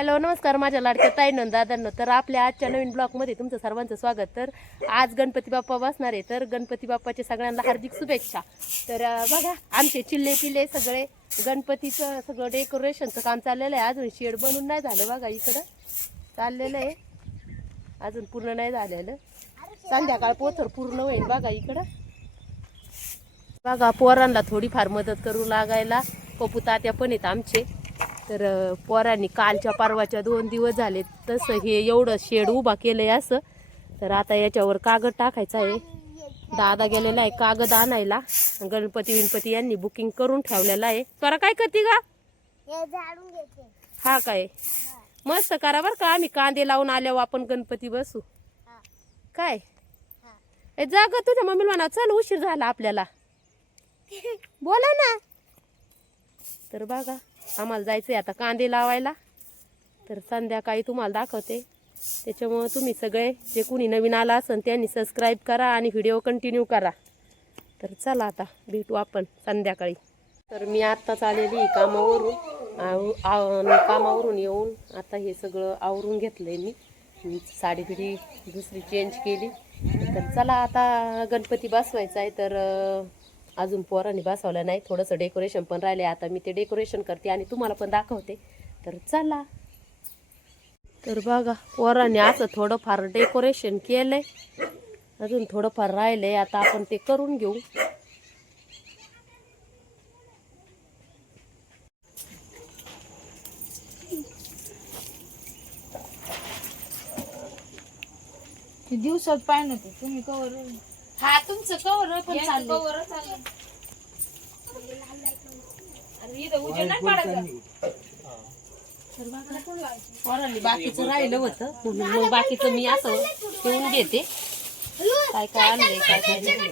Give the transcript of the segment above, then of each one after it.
Hello नमस्कार. माझ्या लाडक्या ताईनं दादांनो. तर आपल्या आजच्या नवीन ब्लॉगमध्ये तुमचं सर्वांचं स्वागत. तर आज गणपती बाप्पा बसणार आहे. तर गणपती बाप्पाच्या सगळ्यांना हार्दिक शुभेच्छा. तर बघा आमचे चिल्ले पिल्ले सगळे गणपतीचं सगळं डेकोरेशनचं काम चाललेलं आहे. अजून शेड बनून नाही झालं बघा इकडं. चाललेलं आहे. अजून पूर्ण नाही झालेलं. संध्याकाळ पोथर पूर्ण होईल बघा इकडं. बघा पोरांना थोडीफार मदत करू लागायला. पप्पू तात्या पण आहेत आमचे. तर पोरांनी कालच्या परवाच्या दोन दिवस झाले तसं हे एवढं शेड उभा केलंय असं. तर आता याच्यावर कागद टाकायचा आहे. दादा गेलेला आहे कागद आणायला. गणपती विणपती यांनी बुकिंग करून ठेवलेलं आहे. त्वरा काय करते का हे हा काय? मस्त करा बरं का. आम्ही कांदे लावून आल्यावर आपण गणपती बसू. काय? हा. जा ग. तुझ्या मम्मीला म्हणा चल उशीर झाला आपल्याला. बोला ना. तर बघा. आम्हाला जायचंय आता कांदे लावायला. तर संध्याकाळी तुम्हाला दाखवते. त्याच्यामुळं तुम्ही सगळे जे कुणी नवीन आला असेल त्यांनी सबस्क्राईब करा आणि व्हिडिओ कंटिन्यू करा. तर चला आता भेटू आपण संध्याकाळी. तर मी आत्ताच आलेली कामावरून. आव- कामावरून येऊन आता हे सगळं आवरून घेतलंय मी. मी साडी बिडी दुसरी चेंज केली. तर चला आता गणपती बसवायचा आहे. तर अजून पोरांनी बसवलं नाही थोडंसं डेकोरेशन पण राहिले. आता मी ते डेकोरेशन करते आणि तुम्हाला पण दाखवते. तर चला. तर बघा पोरांनी असं थोडंफार डेकोरेशन केलंय. अजून थोडंफार राहिलंय. आता आपण ते करून घेऊ. दिवसात पाहिजे तुम्ही कवर हा तुमचं कवर पण कवर चाललं नाही बाकीचं राहिलं होतं म्हणून मग बाकीचं मी असं ठेवून घेते. काय काय आणलंय काय काय नाही.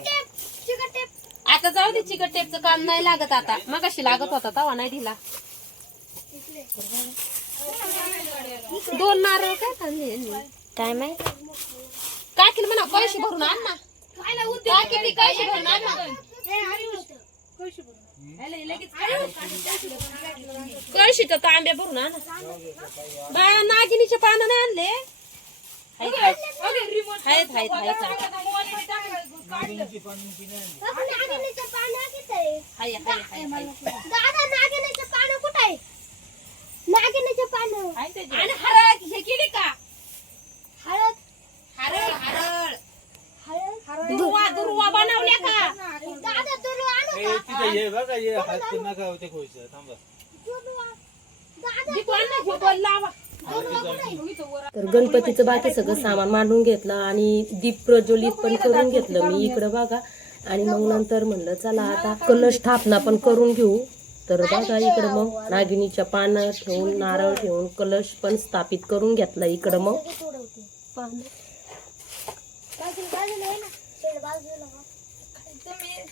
आता जाऊ दे चिकट टेपचं काम नाही लागत आता. मग कशी लागत होता तवा नाही दिला. दोन नारळ काय? काय माहीत? काय केलं म्हणा पैसे भरून आण ना. कळशीचं तांब्या भरून आण. बाळा नागिनीचे पानं नाही आणले? आहेत आहेत आहेत आहेत हाय हाय हाय हाय. दादा नागिनीचं पानं कुठं आहे? नागिनीचं पानं आणि हरळ हे केली का हळद हरळ हरळ हळद दुर्वा दुर्वा बनवल्या का दादा तुला आणू ए, का ये हात नका होते खोयचं थांबा. हे? तर गणपतीचं बाकी सगळं सामान मांडून घेतलं आणि दीप प्रज्वलित पण करून घेतलं. मी इकडं बघा. आणि मग नंतर म्हणलं चला आता कलश स्थापना पण करून घेऊ. तर बघा इकडं मग नागिनीच्या पानं ठेवून नारळ ठेवून कलश पण स्थापित करून घेतला इकडं मग सोडवते. बाजूला बाजूला आहे ना शेड बाजूला हो. ए साईडला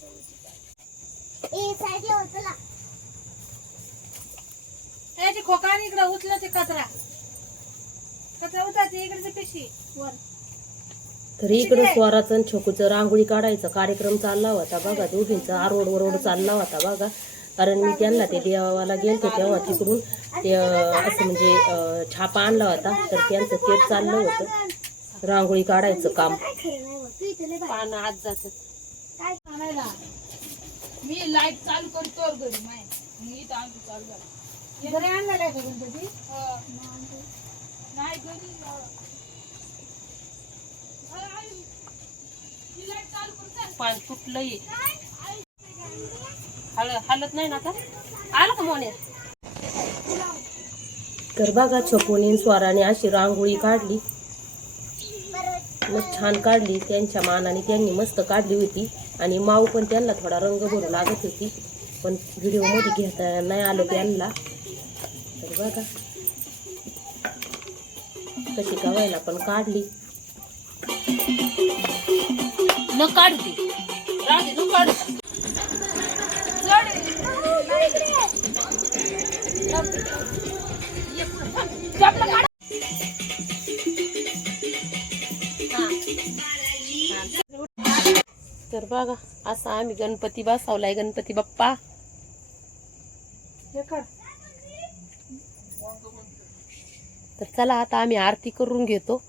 हो चला त्याची खोका इकडे उचला ते कचरा. कचरा पिशी. वर. तर इकडं स्वराचं आणि छोकूचं रांगोळी काढायचा. कार्यक्रम चालला होता बघा दोघींचा आरोड वरोड चालला होता बघा. कारण मी त्यांना ते देवाला गेलते तेव्हा तिकडून. ते असं म्हणजे छापा आणला होता. तर त्यांचं तेच चाललं होतं. रांगोळी काढायचं काम. आज आणायला. मी लाइट चालू करतो घरी माय. मग इथं आमचं चालू झालं. घरी आणणार आहे का गणपती नाही घरी पान तुटलंय हल हलत नाही ना आता? आलं का मोने तर बघा छपोनी स्वराने अशी रांगोळी काढली. मग छान काढली त्यांच्या मानाने त्यांनी मस्त काढली होती. आणि माऊ पण त्यांना थोडा रंग भरू लागत होती पण व्हिडिओमध्ये घेता नाही आलं त्यांना. तर बघा. कशी का पण काढली. न काढते राहते तू काढ तर बघा असा आम्ही गणपती बसवलाय गणपती बाप्पा. कर तर चला आता आम्ही आरती करून घेतो.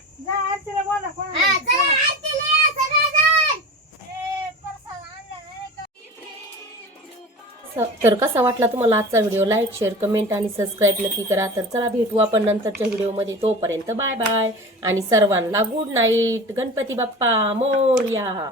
हा, तर कसा वाटला तुम्हाला आजचा व्हिडिओ? लाईक शेअर कमेंट आणि सबस्क्राईब नक्की करा. तर चला भेटू आपण नंतरच्या व्हिडिओमध्ये. तोपर्यंत बाय बाय आणि सर्वांना गुड नाईट गणपती बाप्पा मोरया.